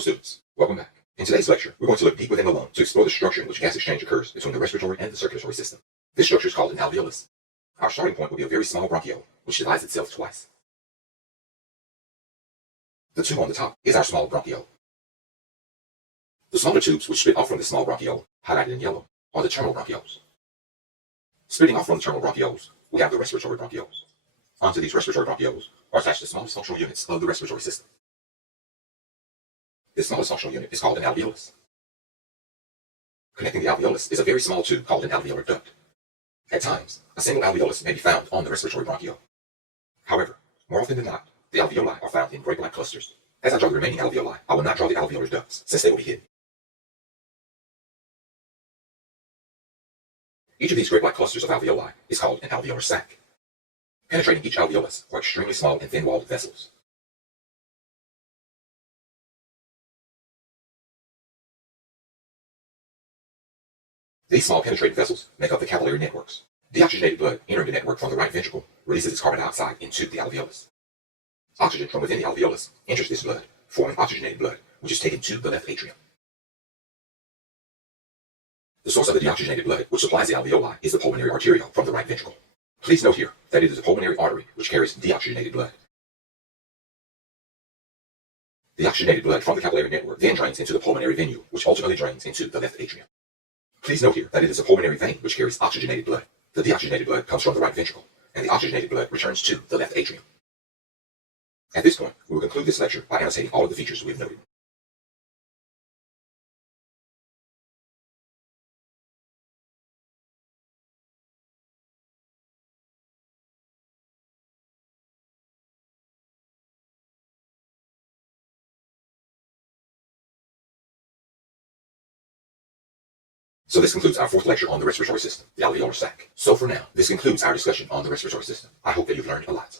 Hello students, welcome back. In today's lecture, we're going to look deep within the lung to explore the structure in which gas exchange occurs between the respiratory and the circulatory system. This structure is called an alveolus. Our starting point will be a very small bronchiole, which divides itself twice. The tube on the top is our small bronchiole. The smaller tubes which split off from the small bronchiole, highlighted in yellow, are the terminal bronchioles. Splitting off from the terminal bronchioles, we have the respiratory bronchioles. Onto these respiratory bronchioles are attached the smallest functional units of the respiratory system. This smallest functional unit is called an alveolus. Connecting the alveolus is a very small tube called an alveolar duct. At times, a single alveolus may be found on the respiratory bronchiole. However, more often than not, the alveoli are found in grape-like clusters. As I draw the remaining alveoli, I will not draw the alveolar ducts, since they will be hidden. Each of these grape-like clusters of alveoli is called an alveolar sac. Penetrating each alveolus are extremely small and thin-walled vessels. These small penetrating vessels make up the capillary networks. Deoxygenated blood entering the network from the right ventricle releases its carbon dioxide into the alveolus. Oxygen from within the alveolus enters this blood, forming oxygenated blood, which is taken to the left atrium. The source of the deoxygenated blood which supplies the alveoli is the pulmonary arteriole from the right ventricle. Please note here that it is the pulmonary artery which carries deoxygenated blood. The oxygenated blood from the capillary network then drains into the pulmonary venule, which ultimately drains into the left atrium. Please note here that it is the pulmonary vein which carries oxygenated blood. The deoxygenated blood comes from the right ventricle, and the oxygenated blood returns to the left atrium. At this point, we will conclude this lecture by annotating all of the features we have noted. So this concludes our fourth lecture on the respiratory system, the alveolar sac. So for now, this concludes our discussion on the respiratory system. I hope that you've learned a lot.